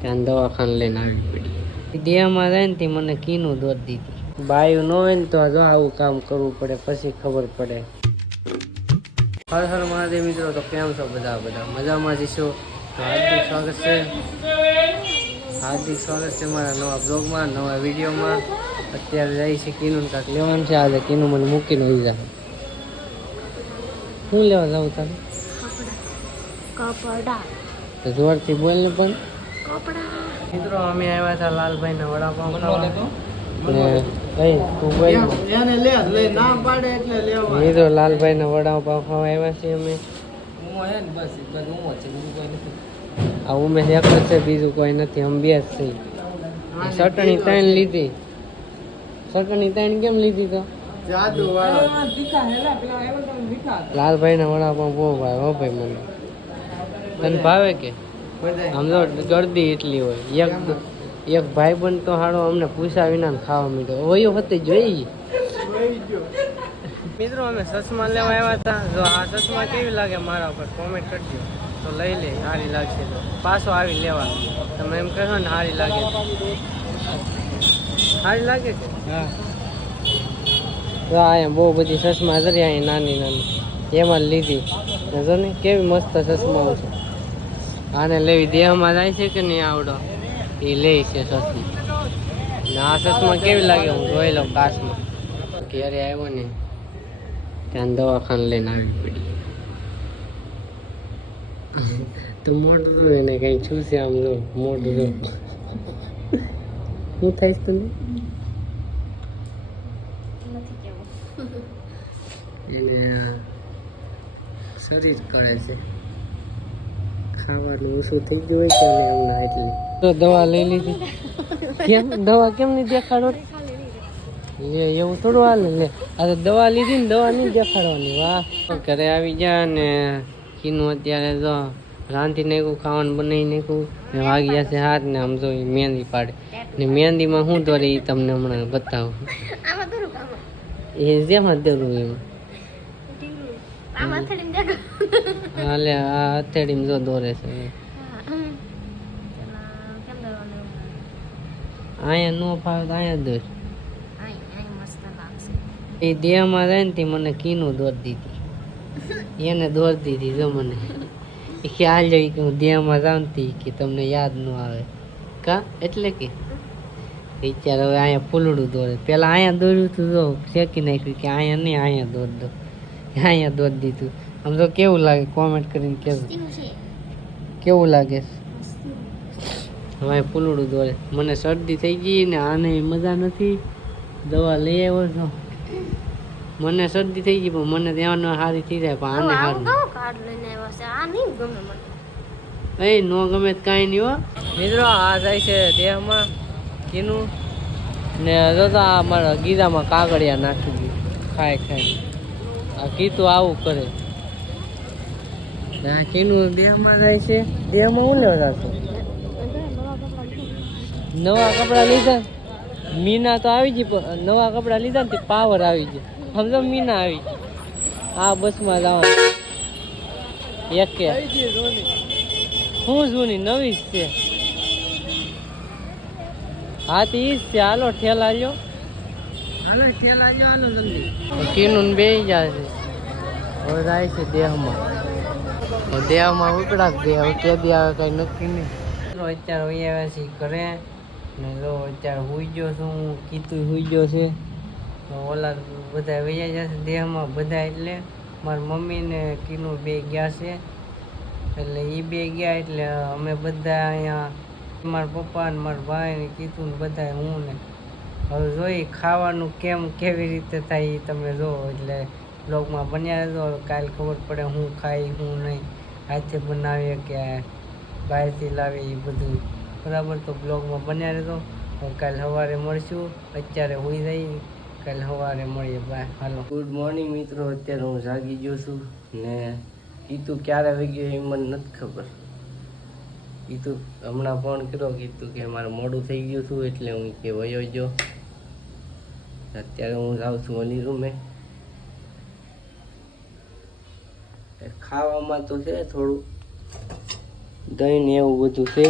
ત્યાં દવાખાને લઈને આવી પડી. દેહમાં જાય ને તે મને કીનું દોર દીધી. બાયું ન હોય ને તો જો આવું કામ કરવું પડે, પછી ખબર પડે. હર હર મહાદેવ મિત્રો, તો કેમ છો બધા મજામાં જઈશું. તો હાર્દિક સ્વાગત છે મારા નવા બ્લોગમાં, નવા વિડીયોમાં. અત્યારે જાય છે કીનું કાંક લેવાનું છે. આજે કીનું મને મૂકીને આવી જાય. શું લેવા જાઉં તારે? કપડા. તો જોરથી બોલ ને પણ. મિત્રો અમે આવ્યા હતા લાલભાઈના વડાપાઉં ખાવા. મિત્રો લાલભાઈના વડાપાઉં ખાવા આવ્યા છીએ અમે. આ ઉમેશ એક જ છે, બીજું કોઈ નથી. અમે બે જ છીએ. ચટણી 3 લીધી. ચટણી 3 કેમ લીધી તો? લાલભાઈના વડાપાઉં બહુ ભાવે હો ભાઈ મને. તને ભાવે કે? આમ તો ગરદી એટલી હોય. એક ભાઈ બંધ તો હાડો અમને પૂછ્યા વિના ખાવા માંડ્યો. ઓયો હતી જોઈ. મિત્રો અમે ચશ્મા લેવા આવ્યા હતા. જો આ ચશ્મા કેવી લાગે મારા ઉપર કોમેન્ટ કરજો. તો લઈ લે, સારી લાગશે તો પાછો આવી લેવા. તમે એમ કહો ને સારી લાગે. સારી લાગે છે. હા. તો અહીંયા બહુ બધી ચશ્મા જરી અહીં નાની એમાં લીધી. જો ને કેવી મસ્ત ચશ્માઓ છે. આને લેવી દેહમાં જાય છે કે નહીં આવડો એ લે છે ચશ્મા. ને આ ચશ્મા કેવી લાગે હું જોઈ લઉં કાચમાં. ઘેરે આવ્યો ને ત્યાં દવાખાને લઈને આવી પડી. તો મોઢું જો એને કઈ છું છે આમ જો મોઢું જો શું થાય છે તને? એને શરીર કરે છે, ખાવાનું ઓછું થઈ ગયું હોય છે ને હમણાં એટલે. તો દવા લઈ લીધી. કેમ દવા કેમ નહીં દેખાડો? લે એવું થોડું હાલે. લે આ તો દવા લીધી ને દવા નહીં દેખાડવાની. વાહ. ઘરે આવી ગયા ને કીનું અત્યારે જો રાંધી નાખ્યું, ખાવાનું બનાવી નાખ્યું. વાગ્યા છે હાથ ને આમ જો મહેંદી પાડે ને મહેંદીમાં શું દોરે એ તમને હમણાં બતાવું. એ જેમાં દોરું એમાં. હાલે આ હથેળીમાં જો દોરે છે. અહીંયા નો ફાવે તો અહીંયા દોર. એ દેહમાં જાય ને તે મને કીનું દોર દીધી. એને દોર દીધી જો મને. એ ખ્યાલ જાય કે હું દેહમાં જાઉં ને કે તમને યાદ ન આવે કા એટલે કે વિચાર. હવે અહીંયા ફૂલડું દોરે. પેલા અહીંયા દોર્યું હતું જો શેકી નાખ્યું કે અહીંયા નહીં, અહીંયા દોર દો. અહીંયા દોર દીધું. આમ તો કેવું લાગે કોમેન્ટ કરીને કહેજો કેવું લાગે. હવે ફૂલડું દોરે. મને શરદી થઈ ગઈ ને આને મજા નથી. દવા લઈ આવ્યો છો. મને શરદી થઈ ગઈ પણ મને ત્યાં સારી થઈ જાય. પણ આને સારું એ નો ગમે કાંઈ નહીં હો. મિત્રો આ જાય છે દેહમાં કીનું ને જોતા અમારા ગીરામાં કાગળિયા નાખી દીધું ખાઈ. આ કીધું આવું કરે. કીનું દેહમાં જાય છે. દેહમાં હું લેવા જશો? નવા કપડા લીધા. મીના તો આવી ગઈ પણ નવા કપડા લીધા ને પાવર આવી ગયો. સમજો મીના આવી. આ બસમાં જવાનું એકે હું જૂની નવી જ છે. હા તો ઈ જ છે. હાલો ઠેલા લ્યો. હાલો જલ્દી. કીનું બે જાય છે. હવે જાય છે દેહમાં. ઉપડા દે. હવે કે દે આવે કઈ નક્કી નહીં. અત્યારે હોઈ આવ્યા છીએ ઘરે ને જો અત્યારે હોઈ ગયો છું. કીધું હોઈ ગયો છે. ઓલા બધા વૈયા જશે દેહમાં બધા. એટલે મારી મમ્મી ને કીનું બે ગયા છે. એટલે એ બે ગયા એટલે અમે બધા અહીંયા મારા પપ્પા ને મારા ભાઈ ને કીધું ને બધા હું ને હવે જોઈ ખાવાનું કેવી રીતે થાય એ તમે જો. એટલે બ્લોગમાં બન્યા રહેજો. હવે કાલે ખબર પડે હું ખાઈ હું નહીં. હાથે બનાવીએ કે બહારથી લાવીએ એ બધું બરાબર. તો બ્લોગમાં બન્યા રહેજો. હવે કાલે સવારે મળશું. અત્યારે હોઈ જઈએ, કાલે સવારે મળીએ. બાય. હાલો ગુડ મોર્નિંગ મિત્રો. અત્યારે હું જાગી ગયો છું ને કીધું ક્યારે આવી ગયો એ મને નથી ખબર. કીધું હમણાં ફોન કર્યો, કીધું કે મારે મોડું થઈ ગયું હતું એટલે હું કે વયો ગયો. અત્યારે હું જાઉં છું ઓલી રૂમે. ખાવામાં તો છે થોડું દહીં ને એવું બધું છે.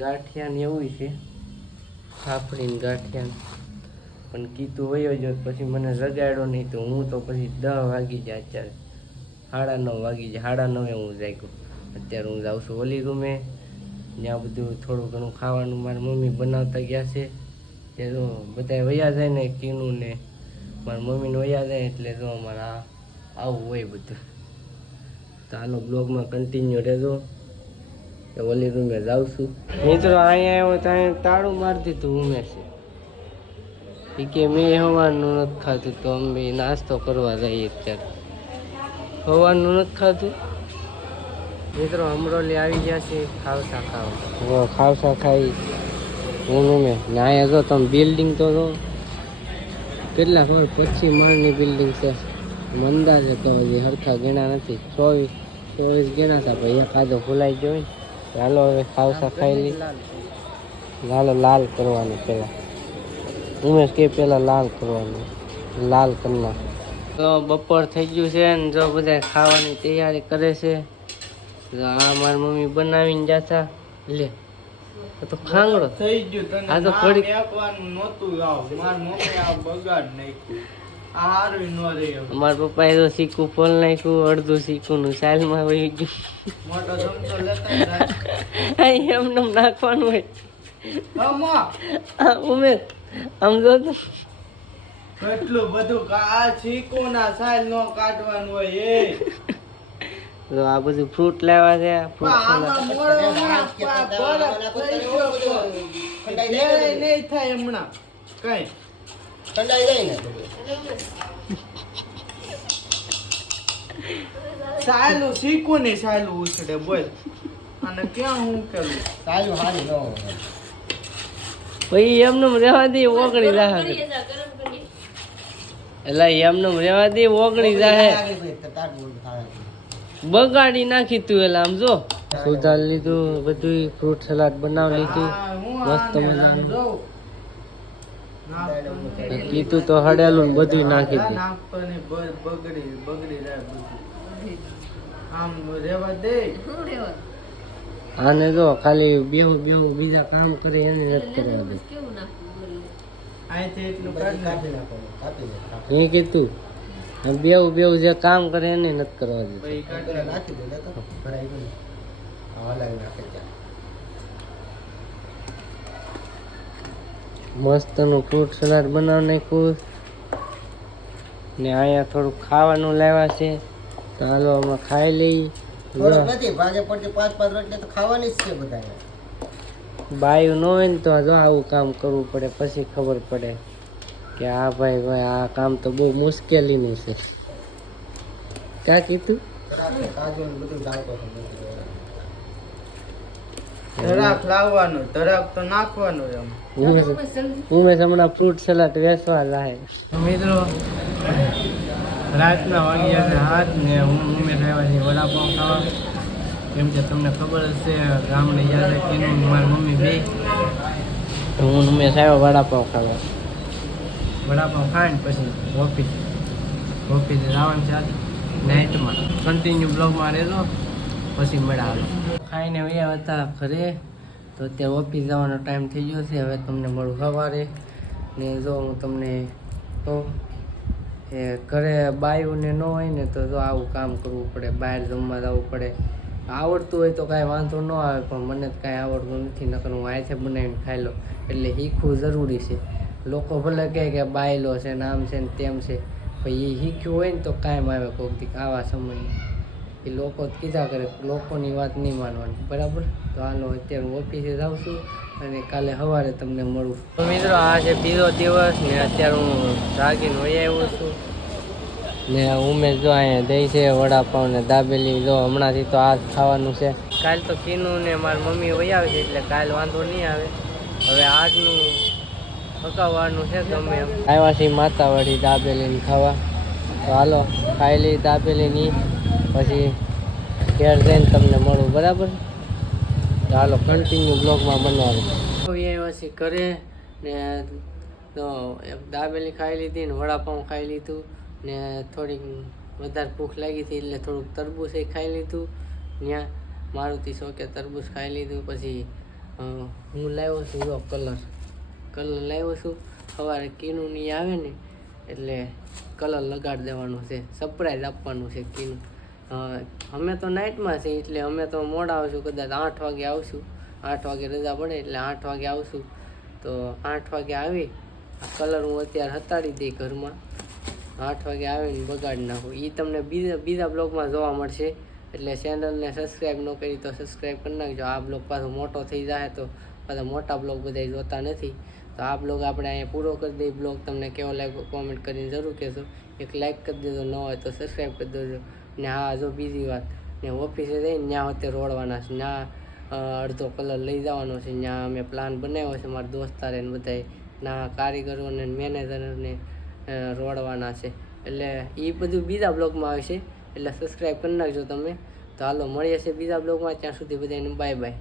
ગાંઠિયા ને એવું છે, ફાફડી ને ગાંઠિયા. પણ કીધું વયો જો પછી મને જગાડ્યો નહીં તો હું તો પછી 10 વાગી જાય. અત્યારે 9:30 વાગી જાય. 9:30 હું જાગ્યો. અત્યારે હું જાઉં છું ઓલી રૂમે. ત્યાં બધું થોડું ઘણું ખાવાનું મારી મમ્મી બનાવતા ગયા છે. તે જો બધા વયા જાય ને કીનું ને મારી મમ્મીને વયા જાય એટલે જો અમારે આવું હોય બધું. તો આનો બ્લોગમાં કન્ટિન્યુ રહેજો. ઓલી રૂમે જાઉં છું. મિત્રો અહીંયા આવ્યો તો અહીંયા તાળું મારી દીધું ઉમેશે. એ કે મેં સવારનું નથી ખાધું તો અમે નાસ્તો કરવા જઈએ. અત્યારે સવારનું નથી ખાધું. મિત્રો અમરોલી આવી ગયા છે ખાવસા ખાવા. ખાવસા ખાઈ હું મેં ને અહીંયા જો તમે બિલ્ડિંગ તો જો કેટલા ખબર 25 માળની બિલ્ડિંગ છે. મંદાજે તો હજી હરખા ગણા નથી. 24 ગણા હતા ભાઈ. એકાદો ભૂલાઈ ગયો ને. ચાલો હવે ખાવસા ખાઈ લઈ. લાલ કરવાનું પેલા. ઉમેશ કે પેલા લાલ કરવાનું. લાલ કરના તો બપોર થઈ ગયું છે ને જો બધા ખાવાની તૈયારી કરે છે. આ મારી મમ્મી બનાવીને જાતા લે તો ખાંગડો થઈ ગયું. તને આ તો થોડી એકવાનું નહોતું આવ. માર મમ્મી આ બગાડ નાખ્યું. આ હારું ન રહ્યો. મારા પપ્પાએ તો સીકું ફોલ નાખ્યું. અડધું સીકું નું સાલમાં વહી ગયું. મોટો ચમચો લેતા એમને નાખવાનું હોય. જાય. ઉમેશ આમ જો તો કેટલું બધું આ ચીકુ ના સાલ નો કાઢવાનું હોય એ. તો આ બધું ફ્રૂટ લાવ્યા છે. ફ્રૂટ આમાં મોળો બરફ થઈ ગયો. નહીં થાય હમણાં કઈ ઠંડાઈ જાય ને સાયલું ચીકુ ની સાયલું ઉછળે બોલ. અને ક્યાં હું કરું સારું હારી ન હોય. પછી એમને રહેવા દે ઓગળી જાય. એટલે એમને રહેવા દે ઓગળી જાય. બગાડી નાખી તું એટલે આમ જો સુધારી લીધું બધું. ફ્રૂટ સલાડ બનાવી લીધું મસ્ત મજાનું. કીધું તો હડેલું બધું નાખી દે. નાખવાની બગડી જાય બધું. આમ રેવા દે. આને જો ખાલી બેવું બીજા કામ કરે એને નથી કરવા દે. અહીંથી એટલું કાઢી નાખ. એ કીધું બેવું જે કામ કરે એને નથી કરવા દે. પછી કાઢી નાખ. નાખી દે તો ભરાઈ ગયું. હા લાવી નાખે ત્યાં. મસ્તનું ફ્રૂટ સલાડ બનાવી નાખ્યું ને અહીંયા થોડુંક ખાવાનું લાવ્યા છે. તો હાલો અમે ખાઈ લઈ. થોડુંક નથી ભાગે પડતી 5 રોટલી તો ખાવાની જ છે બધાને. બાયું ન હોય ને તો જો આવું કામ કરવું પડે. પછી ખબર પડે કે હા ભાઈ આ કામ તો બહુ મુશ્કેલીનું છે. ક્યાં કીધું કાજુ ને બધું લાવતો હતો. ધરાક લાવવાનું, ધરાક તો નાખવાનું એમ. ઉમેશ હમણાં ફ્રૂટ સલાડ વેચવા જાય. મિત્રો રાતના વાગ્યા છે 7 ને હું ઉમેશ આવ્યા છે વડાપાઉં ખાવા. કેમ કે તમને ખબર જ છે ગામને યાદ કીનું મારી મમ્મી બે. હું ઉમેશ આવ્યો વડાપાઉં ખાવા. વડાપાઉં ખાઈને પછી ઓફિસે જવાનું છે આજે નાઇટમાં. કન્ટિન્યુ બ્લોગમાં રહેજો પછી મળ્યા. ખાઈને વયા હતા ઘરે. તો અત્યારે ઓફિસ જવાનો ટાઈમ થઈ ગયો છે. હવે તમને મળું સવારે. ને જો હું તમને કહું એ ઘરે બાયુને ન હોય ને તો જો આવું કામ કરવું પડે. બહાર જમવા જવું પડે. આવડતું હોય તો કાંઈ વાંધો ન આવે પણ મને જ કાંઈ આવડતું નથી. નકર હું આથે બનાવીને ખાઈ લો. એટલે શીખવું જરૂરી છે. લોકો ભલે કહે કે બાયલો છે ને આમ છે ને તેમ છે પણ એ શીખ્યું હોય ને તો કાંઈ આવે કોઈક દી આવા સમયે. એ લોકો જ કીધા કરે. લોકોની વાત નહીં માનવાની. બરાબર. તો હાલો અત્યારે હું ઓફિસે જાઉં છું અને કાલે સવારે તમને મળું. તો મિત્રો આ છે બીજો દિવસ ને અત્યારે હું જાગીને વહી આવ્યો છું ને ઉમેશ જો અહીંયા દહીં છે વડાપાઉં ને દાબેલી. જો હમણાંથી તો આ જ ખાવાનું છે. કાલ તો કીનું ને મારી મમ્મી વહી આવે છે એટલે કાલ વાંધો નહીં આવે. હવે આજનું પકાવવાનું છે ગમે એમ. આવ્યા છીએ માતાવાડી દાબેલીને ખાવા. તો હાલો ખાઈ લઈ દાબેલીની પછી ઘેર જઈને તમને મળું. બરાબર. તો હાલો કન્ટિન્યુ બ્લોગમાં બનાવો. આવ્યા છીએ ઘરે ને તો દાબેલી ખાઈ લીધી ને વડાપાઉં ખાઈ લીધું ને થોડીક વધારે ભૂખ લાગી હતી એટલે થોડુંક તરબૂચ ખાઈ લીધું. ત્યાં મારુતિ શોકે તરબૂચ ખાઈ લીધું. પછી હું લાવ્યો છું એવો કલર લાવ્યો છું. સવારે કીનું ની આવે ને એટલે કલર લગાડી દેવાનો છે, સરપ્રાઈઝ આપવાનું છે કીનું. અમે તો નાઇટમાં છે એટલે અમે તો મોડા આવશું, કદાચ 8 વાગે આવશું. 8 વાગે રજા પડે એટલે 8 વાગે આવશું. તો 8 વાગે આવી આ કલર હું અત્યારે હતાડી દઈ ઘરમાં. 8 વાગે આવીને બગાડી નાખું. એ તમને બીજા બ્લોગમાં જોવા મળશે. એટલે ચેનલને સબસ્ક્રાઈબ ન કરી તો સબસ્ક્રાઈબ કરી નાખજો. આ બ્લોગ પાછો મોટો થઈ જાય તો પાછા મોટા બ્લોગ બધા જોતા નથી. તો આ બ્લોગ આપણે અહીંયા પૂરો કરી દઈએ. બ્લોગ તમને કેવો લાગ્યો કોમેન્ટ કરીને જરૂર કહેશો. એક લાઇક કરી દેજો, ન હોય તો સબસ્ક્રાઈબ કરી દેજો. ને હા, જો બીજી વાત, ને ઓફિસે જઈને ત્યાં હોતે રોડવાના છે, ત્યાં અડધો કલર લઈ જવાનો છે. ત્યાં અમે પ્લાન બનાવ્યો છે મારા દોસ્તારે ને બધાએ, ના કારીગરોને મેનેજરને રોડવાના છે. એટલે એ બધું બીજા બ્લોગમાં આવશે, એટલે સબસ્ક્રાઈબ કરી નાખજો તમે. તો હાલો મળીએ છીએ બીજા બ્લોગમાં. ત્યાં સુધી બધાને બાય બાય.